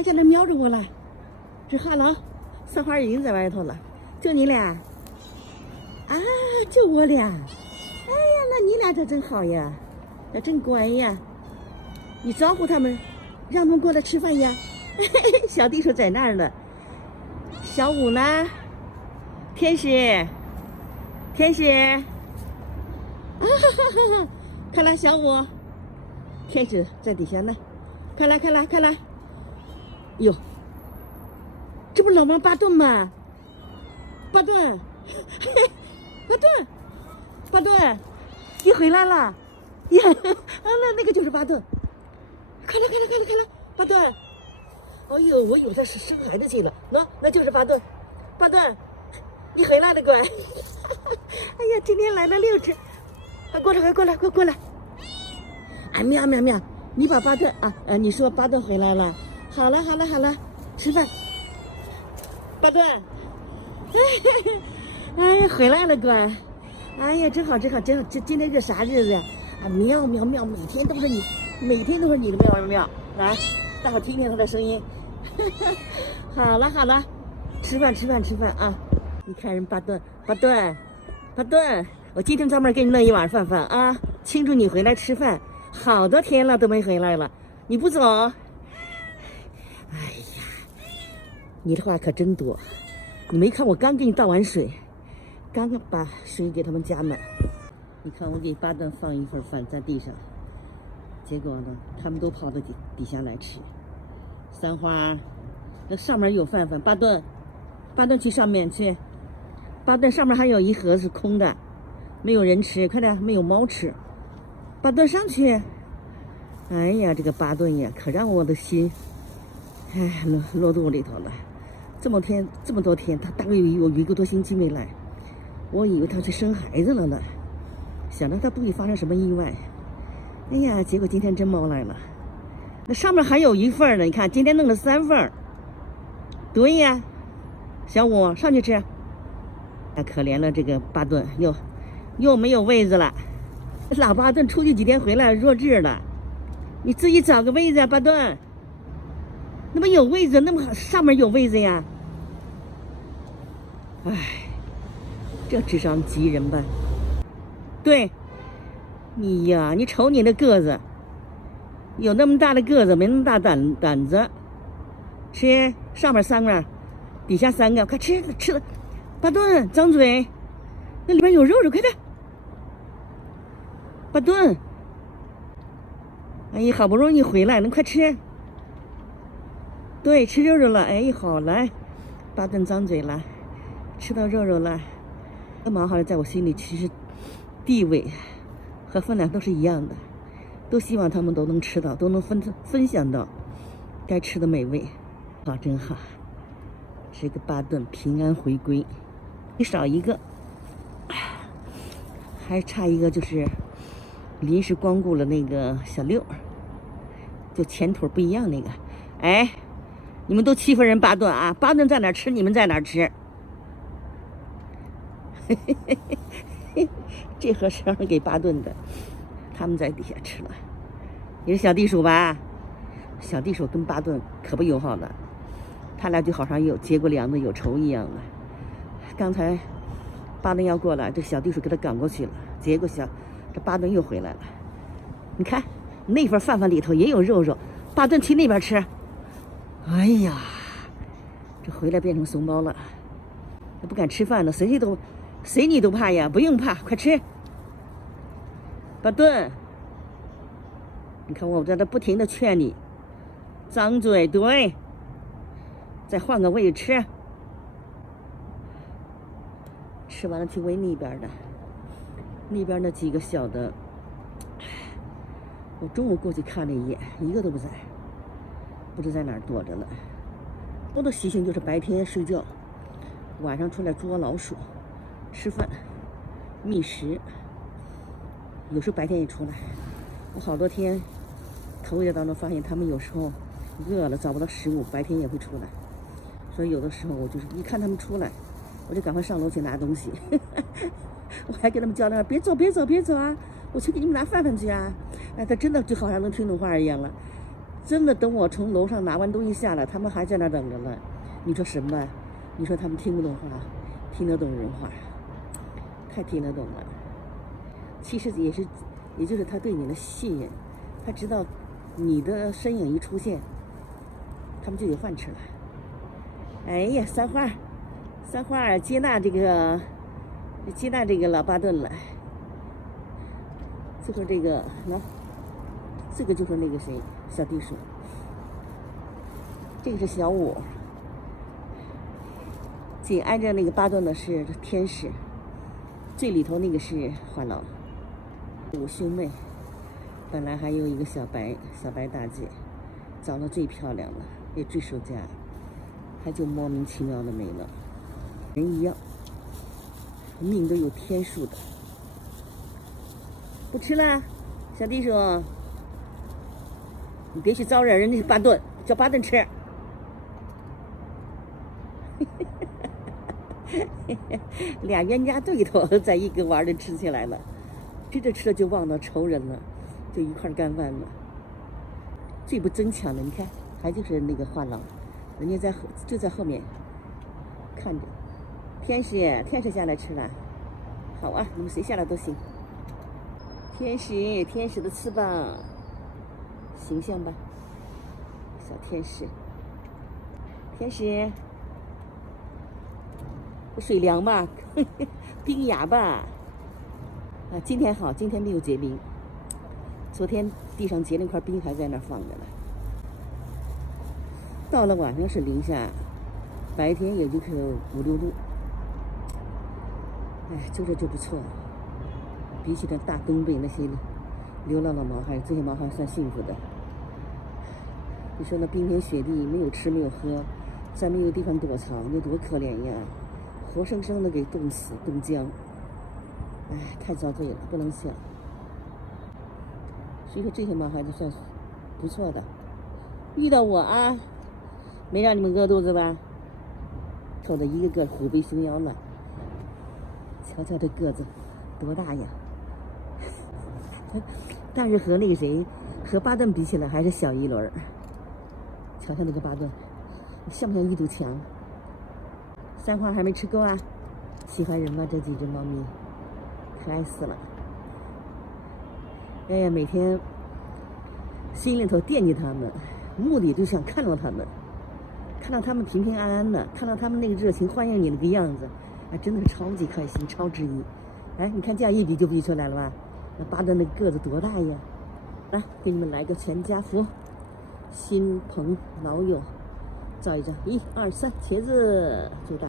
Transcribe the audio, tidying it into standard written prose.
还在那瞄着我了。这哈喽，三花已经在外头了，就你俩？啊，就我俩。哎呀，那你俩这真好呀，那真乖呀。你招呼他们，让他们过来吃饭呀。小地鼠在那儿呢。小五呢？天使，天使。啊哈哈哈！看来小五，天使在底下呢。看来，看来，看来。哟，这不老王巴顿吗？巴顿，巴顿，巴顿，你回来了呀！那个就是巴顿。快来，快来，快来，快来，巴顿！哎呦，我以为他是生孩子去了，那就是巴顿。巴顿，你回来了，乖！哎呀，今天来了6只，快过来，快过来，快过来！哎，喵喵喵！你把巴顿啊，你说巴顿回来了。好了，好了，好了，吃饭。巴顿，哎呀，回来了，乖！哎呀，真好，真好，真好！今天这啥日子呀？啊，喵喵喵！每天都是你的喵喵喵！来，大伙听听他的声音。好了好了，吃饭吃饭吃饭啊！你看人巴顿，巴顿，巴顿，我今天专门给你弄一碗饭饭啊，庆祝你回来吃饭。好多天了都没回来了，你不走？哎呀，你的话可真多！你没看我刚给你倒完水，刚刚把水给他们加满。你看我给巴顿放一份饭在地上，结果呢，他们都跑到底下来吃。三花，那上面有饭饭，巴顿，巴顿去上面去。巴顿上面还有一盒是空的，没有人吃，快点，没有猫吃。巴顿上去。哎呀，这个巴顿呀，可让我的心，哎，落肚里头了。这么多天，他大概有1个多星期没来，我以为他是生孩子了呢，想到他不会发生什么意外。哎呀，结果今天真猫来了。那上面还有一份呢，你看今天弄了3份。对呀，小五上去吃。太可怜了，这个巴顿又没有位子了。老巴顿出去几天回来弱智了，你自己找个位子啊，巴顿。那么有位子，那么好，上面有位子呀。哎，这智商急人吧？对，你呀，你瞅你的个子，有那么大的个子，没那么大胆子。吃上面3个，底下3个，快吃的。巴顿，张嘴，那里边有肉，快点。巴顿，哎呀，好不容易回来，能快吃。对，吃肉了，哎，好来，巴顿张嘴了，吃到肉了。那蛮好的，在我心里其实地位和分量都是一样的，都希望他们都能吃到，都能分享到该吃的美味。好，真好，这个巴顿平安回归，你少一个，还差一个就是临时光顾了那个小六，就前腿不一样那个。哎，你们都欺负人巴顿啊！巴顿在哪吃，你们在哪吃。这盒是让人给巴顿的，他们在底下吃了。你是小地鼠吧？小地鼠跟巴顿可不友好了，他俩就好像有结过梁子有仇一样了。刚才巴顿要过来，这小地鼠给他赶过去了，结果这巴顿又回来了。你看那份饭饭里头也有肉，巴顿去那边吃。哎呀，这回来变成怂包了，不敢吃饭了，谁你都怕呀，不用怕，快吃。巴顿，你看我在这不停的劝你，张嘴，对，再换个位置吃。吃完了去喂那边的，那边那几个小的，我中午过去看了一眼，一个都不在，不知在哪儿躲着了。我的习性就是白天睡觉，晚上出来捉老鼠、吃饭、觅食，有时候白天也出来。我好多天头也当中发现他们有时候饿了找不到食物，白天也会出来。所以有的时候我就是一看他们出来，我就赶快上楼去拿东西。我还跟他们叫他别走别走别走啊，我去给你们拿饭饭去啊。哎，他真的就好像能听懂话一样了。真的等我从楼上拿完东西下来，他们还在那等着呢。你说什么？你说他们听不懂话，听得懂人话，太听得懂了。其实也就是他对你的信任，他知道你的身影一出现，他们就得换车了。哎呀，三花接纳这个老巴顿了。就说这个来，这个就是那个谁，小地鼠。这个是小五，紧挨着那个巴顿的是天使，最里头那个是话痨。五兄妹，本来还有一个小白大姐，长得最漂亮了，也最守家，还就莫名其妙的没了。人一样，命都有天数的。不吃了，小地鼠，你别去招惹人家巴顿，叫巴顿吃。俩冤家对头在一个玩的吃起来了，吃着就忘了仇人了，就一块干饭了。最不争抢的，你看，还就是那个话痨，人家就在后面看着。天使下来吃了，好啊，你们谁下来都行。天使的翅膀，形象吧，小天使。水凉吧，冰牙吧。啊，今天好，今天没有结冰。昨天地上结那块冰还在那放着呢。到了晚上是零下，白天也就是5、6度。哎，就这就不错。比起这大东北那些流浪的毛孩，这些毛孩算幸福的。你说那冰天雪地，没有吃没有喝，再没有地方躲藏，那多可怜呀！活生生的给冻死冻僵，哎，太遭罪了，不能想。所以说这些毛孩子算不错的。遇到我啊，没让你们饿肚子吧？瞅着一个个虎背熊腰了，瞧瞧这个子多大呀！但是和那个谁，和巴顿比起来还是小一轮。瞧瞧那个巴顿，像不像一堵墙？三花还没吃够啊？喜欢人吗？这几只猫咪，可爱死了。哎呀，每天心里头惦记它们，目的就想看到它们，看到它们平平安安的，看到它们那个热情欢迎你那个样子，啊，真的是超级开心，超之一。哎，你看这样一比就比出来了吧？那巴顿那个子多大呀？来，给你们来个全家福，亲朋老友照一照，1、2、3，茄子最大。